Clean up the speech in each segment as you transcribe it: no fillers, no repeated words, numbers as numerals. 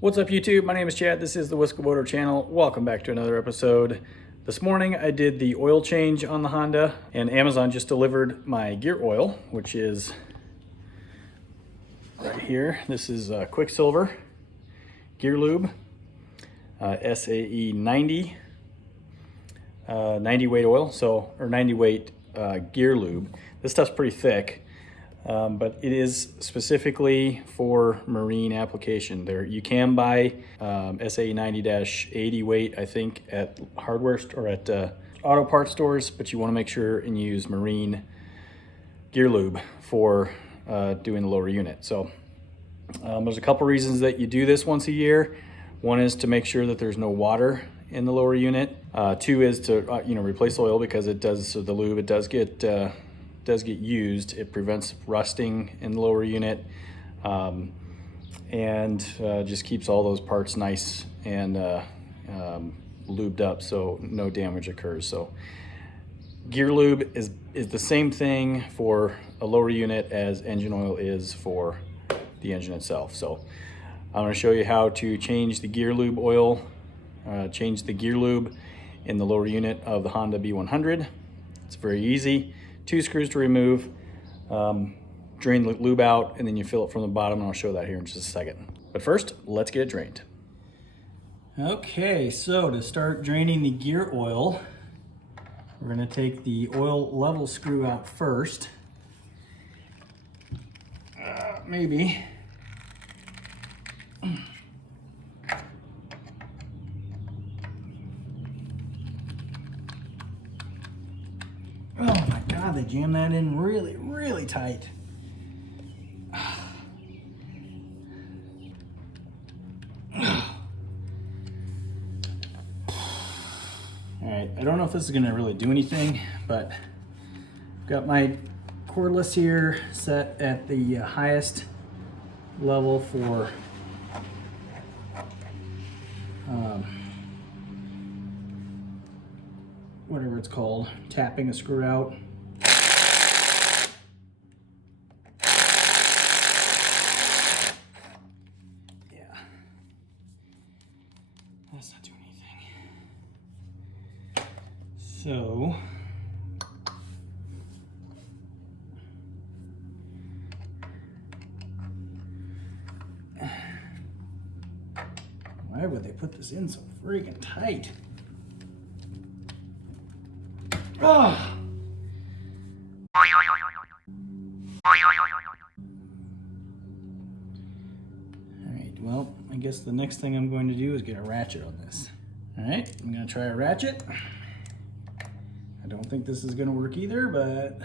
What's up YouTube? My name is Chad. This is the Whiskey Motor channel. Welcome back to another episode. This morning I did the oil change on the Honda and Amazon just delivered my gear oil, which is right here. This is Quicksilver Gear Lube, SAE 90, 90 weight oil, or 90 weight gear lube. This stuff's pretty thick. But it is specifically for marine application. There, you can buy SAE 90-80 weight, I think, at hardware or at auto parts stores, but you want to make sure and use marine gear lube for doing the lower unit. So there's a couple reasons that you do this once a year. One is to make sure that there's no water in the lower unit. Two is to replace oil, because it does, so the lube, it does get used. It prevents rusting in the lower unit, and just keeps all those parts nice and lubed up so no damage occurs. So gear lube is the same thing for a lower unit as engine oil is for the engine itself. So I'm going to show you how to change the gear lube oil, change the gear lube in the lower unit of the Honda B100. It's very easy. 2 screws to remove, drain the lube out, and then you fill it from the bottom, and I'll show that here in just a second. But first, let's get it drained. Okay, so to start draining the gear oil, we're gonna take the oil level screw out first. Maybe. Oh my God, they jammed that in really, really tight. All right, I don't know if this is gonna really do anything, but I've got my cordless here set at the highest level for whatever it's called, tapping a screw out. Yeah, that's not doing anything. So why would they put this in so freaking tight? Oh. All right, well, I guess the next thing I'm going to do is get a ratchet on this. All right, I'm gonna try a ratchet. I don't think this is gonna work either, but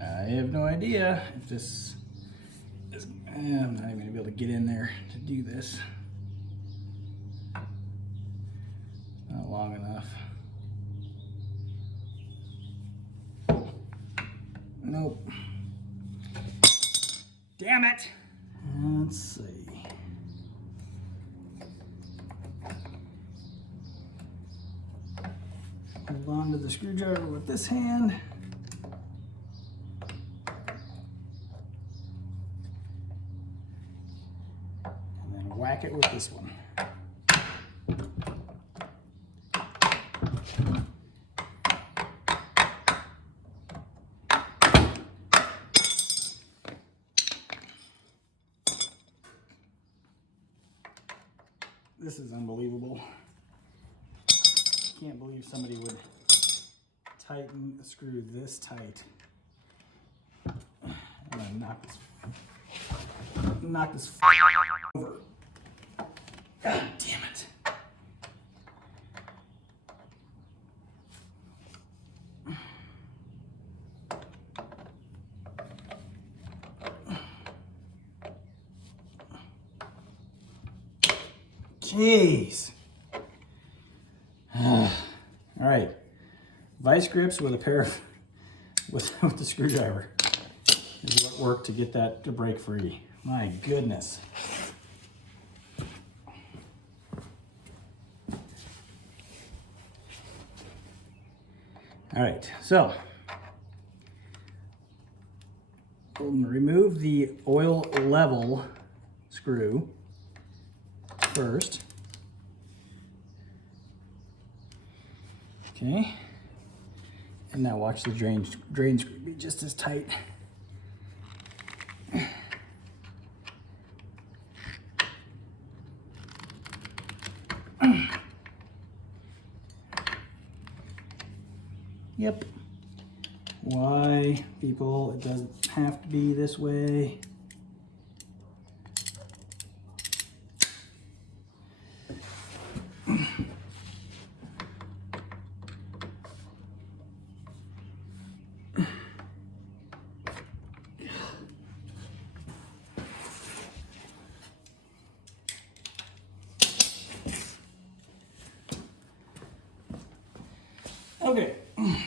I have no idea if this is, I'm not even gonna be able to get in there to do this. Not long enough. Nope. Damn it. Let's see. Hold on to the screwdriver with this hand. And then whack it with this one. This is unbelievable. Can't believe somebody would tighten a screw this tight. I'm gonna knock this over. God damn it. Jeez. All right, vice grips with a pair of with the screwdriver is what worked to get that to break free. My goodness. All right, so we'll remove the oil level screw first. Okay, and now watch the drain screw be just as tight. Yep. Why, people, it doesn't have to be this way. Okay,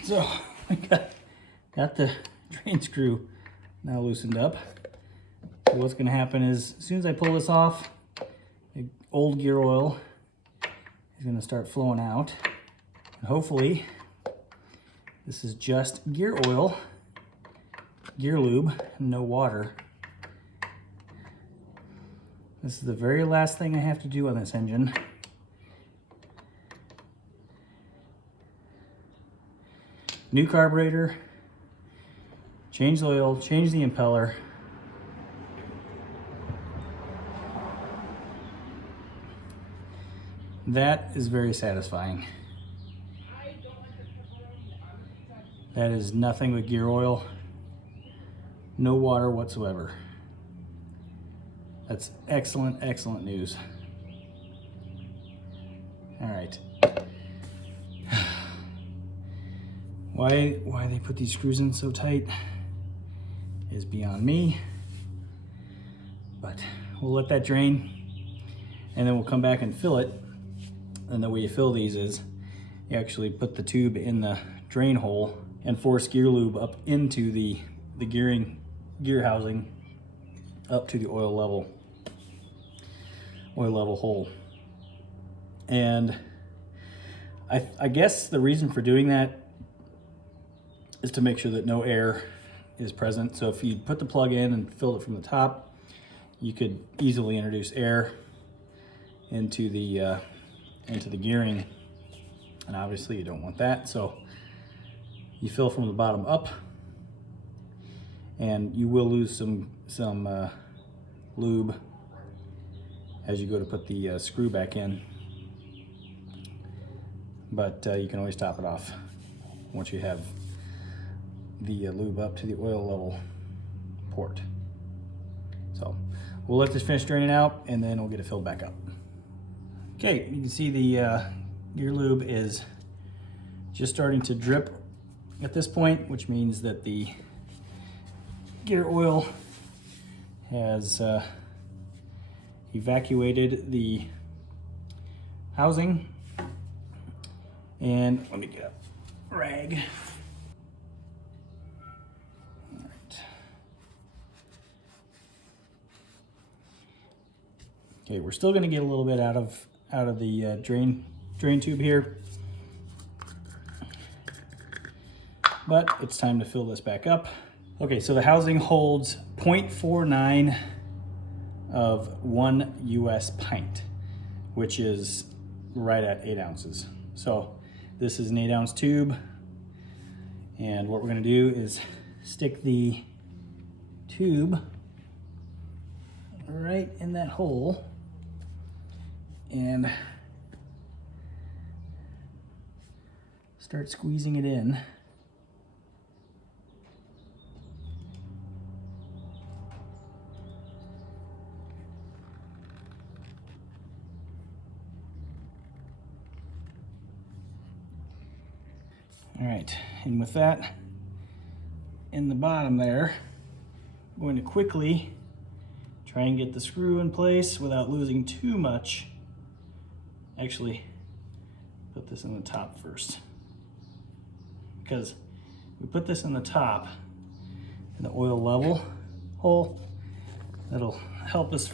so I got the drain screw now loosened up. So what's going to happen is, as soon as I pull this off, the old gear oil is going to start flowing out. And hopefully, this is just gear oil, gear lube, and no water. This is the very last thing I have to do on this engine. New carburetor, change the oil, change the impeller. That is very satisfying. That is nothing but gear oil, no water whatsoever. That's excellent, excellent news. All right. Why they put these screws in so tight is beyond me, but we'll let that drain and then we'll come back and fill it. And the way you fill these is you actually put the tube in the drain hole and force gear lube up into the gear housing up to the oil level hole. And I guess the reason for doing that is to make sure that no air is present. So if you put the plug in and fill it from the top, you could easily introduce air into the gearing, and obviously you don't want that. So you fill from the bottom up, and you will lose some lube as you go to put the screw back in, but you can always top it off once you have the lube up to the oil level port. So we'll let this finish draining out and then we'll get it filled back up. Okay, you can see the gear lube is just starting to drip at this point, which means that the gear oil has evacuated the housing. And let me get a rag. Okay, we're still going to get a little bit out of the drain tube here, but it's time to fill this back up. Okay, so the housing holds 0.49 of 1 US pint, which is right at 8 ounces. So this is an 8-ounce tube, and what we're going to do is stick the tube right in that hole and start squeezing it in. All right, and with that in the bottom there, I'm going to quickly try and get the screw in place without losing too much. Actually, put this in the top first, because we put this in the top in the oil level hole. That'll help us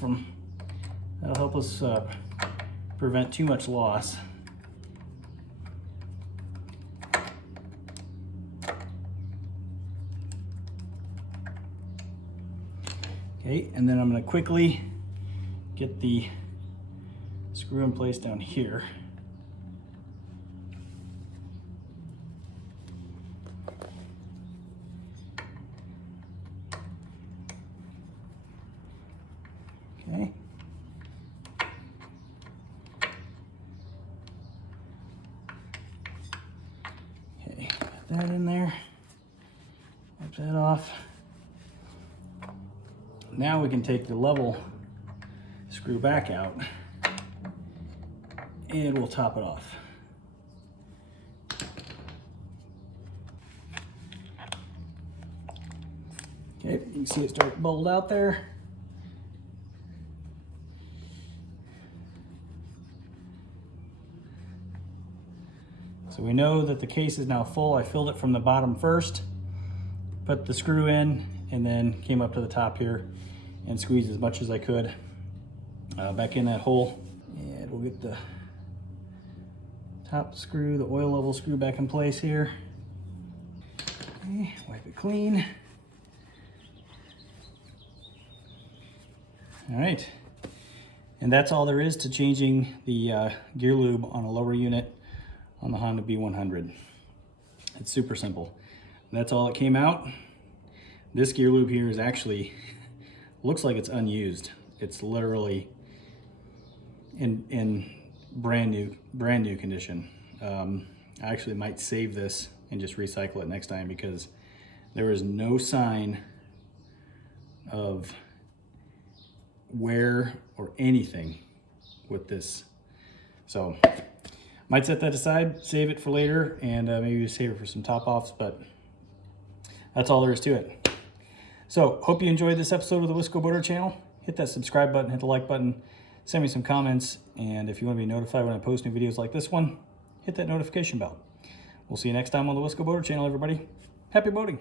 prevent too much loss. Okay, and then I'm going to quickly get the screw in place down here. Okay. Okay, got that in there. Wipe that off. Now we can take the level screw back out and we'll top it off. Okay, you can see it start bubbled out there. So we know that the case is now full. I filled it from the bottom first, put the screw in, and then came up to the top here and squeezed as much as I could back in that hole. And we'll get the top screw, the oil level screw back in place here. Okay, wipe it clean. All right, and that's all there is to changing the gear lube on a lower unit on the Honda B100. It's super simple. That's all it came out. This gear lube here is actually, looks like it's unused. It's literally in brand new condition. I actually might save this and just recycle it next time because there is no sign of wear or anything with this. So might set that aside, save it for later, and maybe save it for some top offs, but that's all there is to it. So hope you enjoyed this episode of the Wisco Boater channel. Hit that subscribe button, hit the like button, send me some comments, and if you want to be notified when I post new videos like this one, hit that notification bell. We'll see you next time on the Wisco Boater channel, everybody. Happy boating.